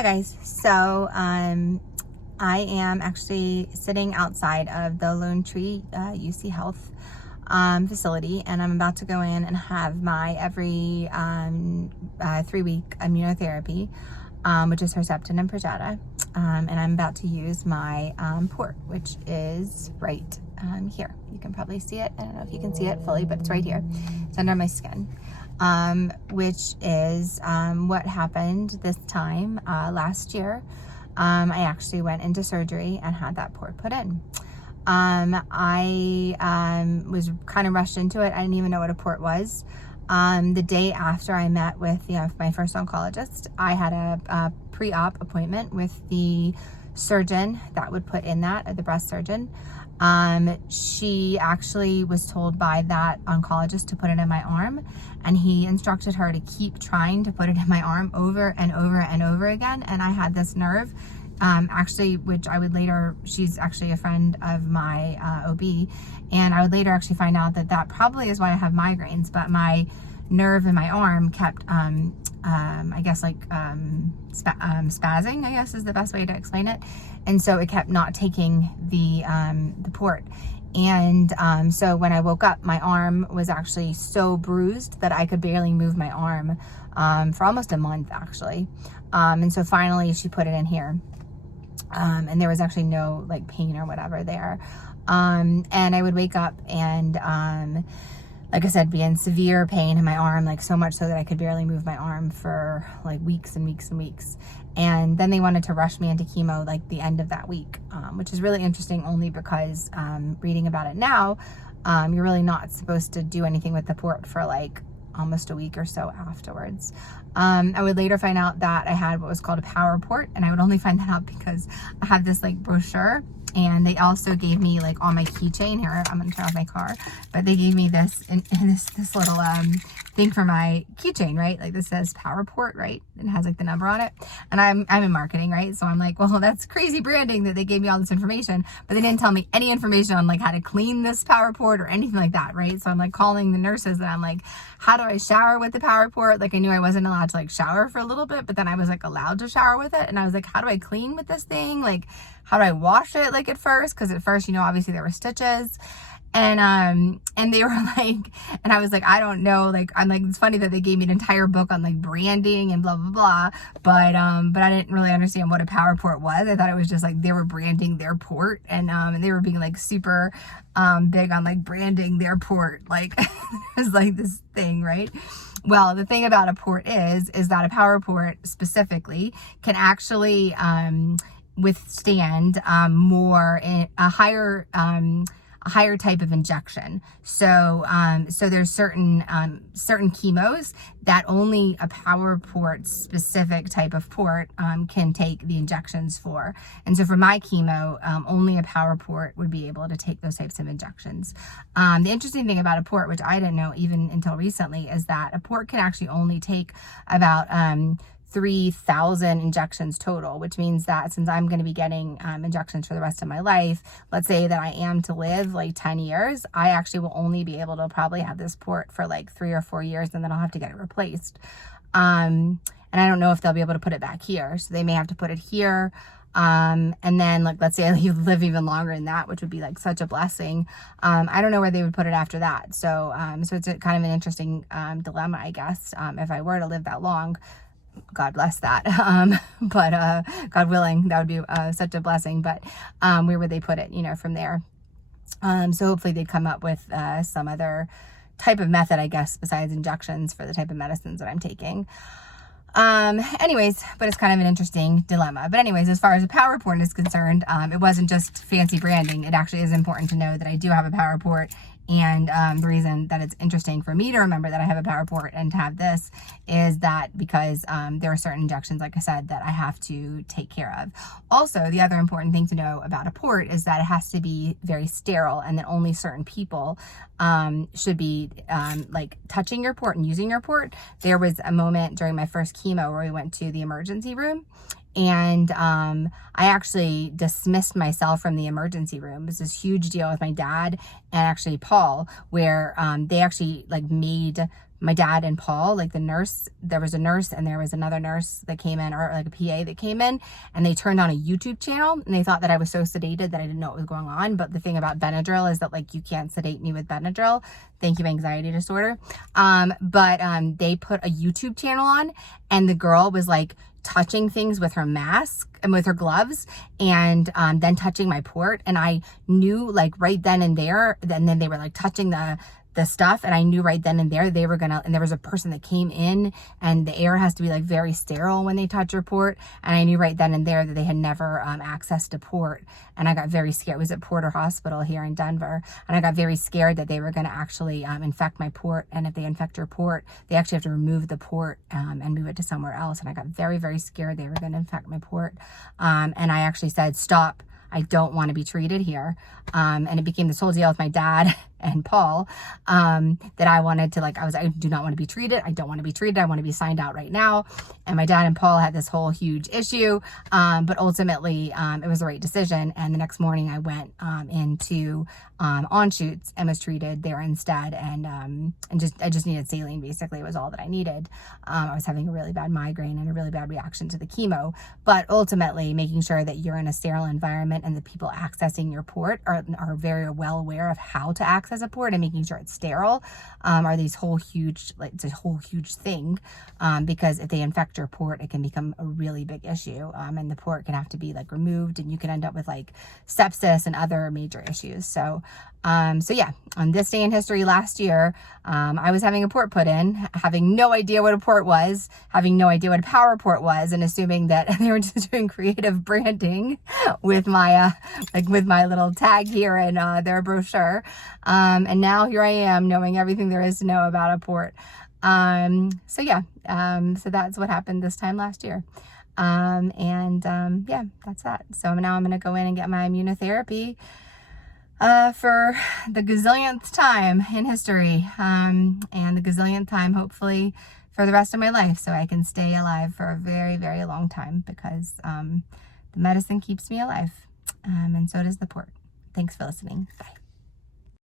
Hi guys, so I am actually sitting outside of the Lone Tree UC Health facility, and I'm about to go in and have my every 3-week immunotherapy, which is Herceptin and Perjeta, and I'm about to use my port, which is right here. You can probably see it. I don't know if you can see it fully, but it's right here. It's under my skin. Which is what happened this time last year. I actually went into surgery and had that port put in. I was kind of rushed into it. I didn't even know what a port was. The day after I met with my first oncologist, I had a pre-op appointment with the surgeon that would put in that, the breast surgeon. She actually was told by that oncologist to put it in my arm, and he instructed her to keep trying to put it in my arm over and over and over again. And I had this nerve, actually, which I would later, she's actually a friend of my OB, and I would later actually find out that that probably is why I have migraines, but my nerve in my arm kept, I guess spazzing, I guess is the best way to explain it. And so it kept not taking the port. And so when I woke up, my arm was actually so bruised that I could barely move my arm for almost a month, actually. And so finally she put it in here. And there was actually no like pain or whatever there. And I would wake up and like I said, be in severe pain in my arm, like so much so that I could barely move my arm for like weeks and weeks and weeks. And then they wanted to rush me into chemo like the end of that week, which is really interesting only because reading about it now, you're really not supposed to do anything with the port for like almost a week or so afterwards. I would later find out that I had what was called a PowerPort, and I would only find that out because I have this like brochure. And they also gave me like on my keychain here, I'm gonna turn off my car, but they gave me this in this little thing for my keychain, right? Like this says PowerPort, right? It has like the number on it. And I'm in marketing, right? So I'm like, well, that's crazy branding that they gave me all this information, but they didn't tell me any information on like how to clean this PowerPort or anything like that, right? So I'm like calling the nurses and I'm like, how do I shower with the PowerPort? Like I knew I wasn't allowed to like shower for a little bit, but then I was like allowed to shower with it. And I was like, how do I clean with this thing? Like, how do I wash it like at first? Because at first, obviously there were stitches, and they were like, and I was like, I don't know, like, I'm like, it's funny that they gave me an entire book on like branding and blah, blah, blah. But I didn't really understand what a PowerPort was. I thought it was just like, they were branding their port, and they were being like super, big on like branding their port. Like it was like this thing, right? Well, the thing about a port is that a PowerPort specifically can actually, withstand a higher type of injection. So there's certain chemos that only a PowerPort specific type of port can take the injections for. And so for my chemo, only a PowerPort would be able to take those types of injections. The interesting thing about a port, which I didn't know even until recently, is that a port can actually only take about 3,000 injections total, which means that since I'm going to be getting injections for the rest of my life, let's say that I am to live like 10 years, I actually will only be able to probably have this port for like 3 or 4 years, and then I'll have to get it replaced. And I don't know if they'll be able to put it back here. So they may have to put it here. And then like, let's say you live even longer than that, which would be like such a blessing. I don't know where they would put it after that. So it's a kind of an interesting dilemma, I guess, if I were to live that long. God bless that. But God willing, that would be such a blessing. But where would they put it, from there? So hopefully they'd come up with some other type of method, I guess, besides injections for the type of medicines that I'm taking. Anyways, but it's kind of an interesting dilemma. But anyways, as far as a PowerPort is concerned, it wasn't just fancy branding. It actually is important to know that I do have a PowerPort. And the reason that it's interesting for me to remember that I have a PowerPort and to have this is that because there are certain injections, like I said, that I have to take care of. Also, the other important thing to know about a port is that it has to be very sterile, and that only certain people should be like touching your port and using your port. There was a moment during my first chemo where we went to the emergency room, and I actually dismissed myself from the emergency room. It was this huge deal with my dad and actually Paul, where they actually like made my dad and Paul, like the nurse, there was a nurse and there was another nurse that came in, or like a PA that came in, and they turned on a YouTube channel and they thought that I was so sedated that I didn't know what was going on. But the thing about Benadryl is that like you can't sedate me with Benadryl. Thank you, anxiety disorder. But they put a YouTube channel on, and the girl was like touching things with her mask and with her gloves, and then touching my port. And I knew like right then and there, and then they were like touching the stuff, and I knew right then and there they were gonna, and there was a person that came in, and the air has to be like very sterile when they touch your port, and I knew right then and there that they had never accessed a port. And I got very scared. It was at Porter Hospital here in Denver, and I got very scared that they were going to actually infect my port. And if they infect your port, they actually have to remove the port and move it to somewhere else. And I got very, very scared they were going to infect my port. And I actually said, stop. I don't want to be treated here. And it became this whole deal with my dad and Paul, that I wanted to, like, I do not want to be treated. I don't want to be treated. I want to be signed out right now. And my dad and Paul had this whole huge issue. But ultimately, it was the right decision. And the next morning I went into on shoots and was treated there instead. And I just needed saline, basically. It was all that I needed. I was having a really bad migraine and a really bad reaction to the chemo. But ultimately, making sure that you're in a sterile environment and the people accessing your port are very well aware of how to access a port and making sure it's sterile, are these whole huge, like, it's a whole huge thing, because if they infect your port, it can become a really big issue, and the port can have to be like removed, and you can end up with like sepsis and other major issues. So yeah, on this day in history last year, I was having a port put in, having no idea what a port was, having no idea what a PowerPort was, and assuming that they were just doing creative branding with my with my little tag here and their brochure. And now here I am knowing everything there is to know about a port. So yeah, so that's what happened this time last year. Yeah, that's that. So now I'm going to go in and get my immunotherapy for the gazillionth time in history, and the gazillionth time, hopefully, for the rest of my life, so I can stay alive for a very, very long time, because the medicine keeps me alive, and so does the port. Thanks for listening. Bye.